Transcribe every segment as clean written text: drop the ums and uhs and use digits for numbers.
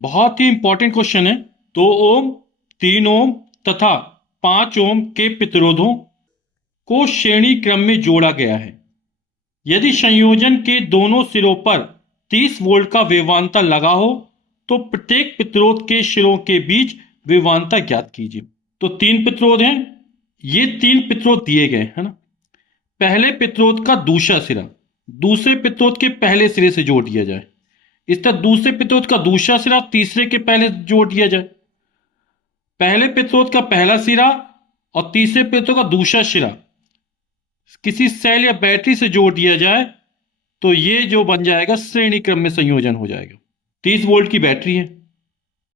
बहुत ही important question है। 2 ओम, 3 ओम तथा 5 ओम के प्रतिरोधों को श्रेणी क्रम में जोड़ा गया है। यदि संयोजन के दोनों सिरों पर 30 वोल्ट का विभवांतर लगा हो तो प्रत्येक प्रतिरोध के सिरों के बीच विभवांतर ज्ञात कीजिए। तो 3 प्रतिरोध हैं, ये 3 प्रतिरोध दिए गए है ना। पहले प्रतिरोध का दूसरा सिरा दूसरे प्रतिरोध के पहले सिरे से जोड़ दिया जाए। इस तरह दूसरे प्रतिरोध का दूसरा सिरा तीसरे के पहले जोड़ दिया जाए। पहले प्रतिरोध का पहला सिरा और तीसरे प्रतिरोध का दूसरा सिरा किसी सेल या बैटरी से जोड़ दिया जाए तो ये जो बन जाएगा श्रेणी क्रम में संयोजन हो जाएगा। 30 वोल्ट की बैटरी है,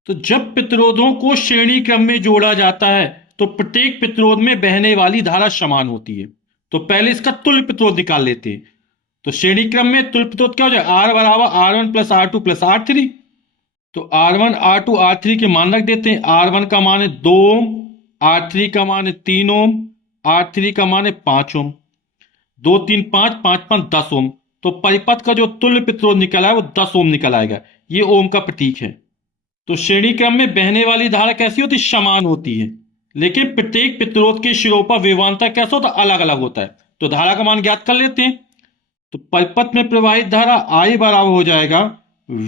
तो जब प्रतिरोधों को श्रेणी क्रम में जोड़ा जाता है तो प्रत्येक प्रतिरोध में बहने वाली धारा समान होती है। तो पहले इसका तुल्य प्रतिरोध निकाल लेते हैं। तो श्रेणी क्रम में तुल्य प्रतिरोध क्या हो जाएगा? आर बराबर R1 plus R2 plus R3। तो R1 R2 R3 के मान रख देते हैं। R1 का मान है 2 ओम, R3 का मान है 3 ओम, R3 का मान है 5 ओम। 2 3 5 5 5 10 ओम। तो परिपथ का जो तुल्य प्रतिरोध निकला है वो 10 ओम निकल आएगा। ये ओम का प्रतीक है। तो श्रेणी क्रम में बहने वाली धारा कैसी होती है? समान होती है, लेकिन प्रत्येक प्रतिरोध के सिरों पर विभवांतर कैसा होता है? अलग अलग होता है। तो धारा का मान ज्ञात कर लेते हैं। तो परिपथ में प्रवाहित धारा I बराबर हो जाएगा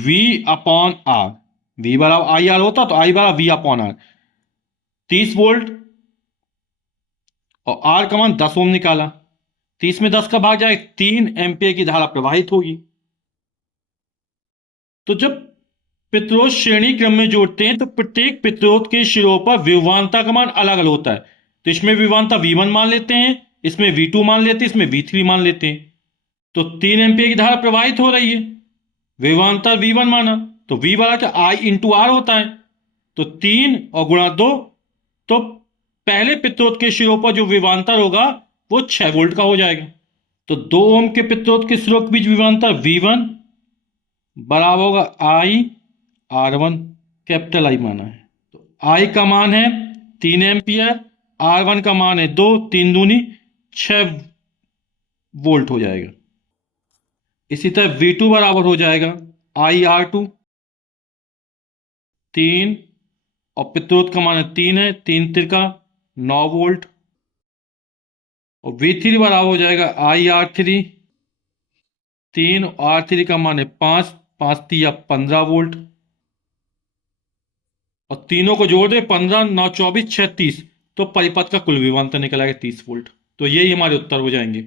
V अपॉन R। V बराबर आई आर होता तो I बराबर V अपॉन R। 30 वोल्ट और R का मान 10 ओम निकाला। 30 में 10 का भाग जाए 3 एम्पियर की धारा प्रवाहित होगी। तो जब प्रतिरोध श्रेणी क्रम में जोड़ते हैं तो प्रत्येक प्रतिरोध के सिरों पर विभवांतर का मान अलग अलग होता है। तो इसमें विभवांतर V1 मान लेते हैं, इसमें V2 मान लेते हैं, इसमें V3 मान लेते हैं। तो 3 एम्पियर की धारा प्रवाहित हो रही है, विभवांतर V1 माना, तो V बराबर क्या? I इंटू R होता है। तो 3 और गुणा 2, तो पहले प्रतिरोध के सिरों पर जो विभवांतर होगा वो 6 वोल्ट का हो जाएगा। तो 2 ओम के प्रतिरोध के सिरों के बीच विभवांतर V1 बराबर होगा I R1, कैपिटल I माना है। तो I का मान है 3 एम्पियर, R1 का मान है 2, 3 दूनी 6 वोल्ट हो जाएगा। इसी तरह V2 बराबर हो जाएगा I R2, 3 और प्रतिरोध का मान है 3 है, 3 तिरका 9 वोल्ट। और V3 बराबर हो जाएगा I R3, 3 और R3 का मान है 5, 5 तिया 15 वोल्ट। और तीनों को जोड़ दे 15 9 24 36, तो परिपथ का कुल विभवांतर निकल आएगा 30 वोल्ट। तो यही हमारे उत्तर हो जाएंगे।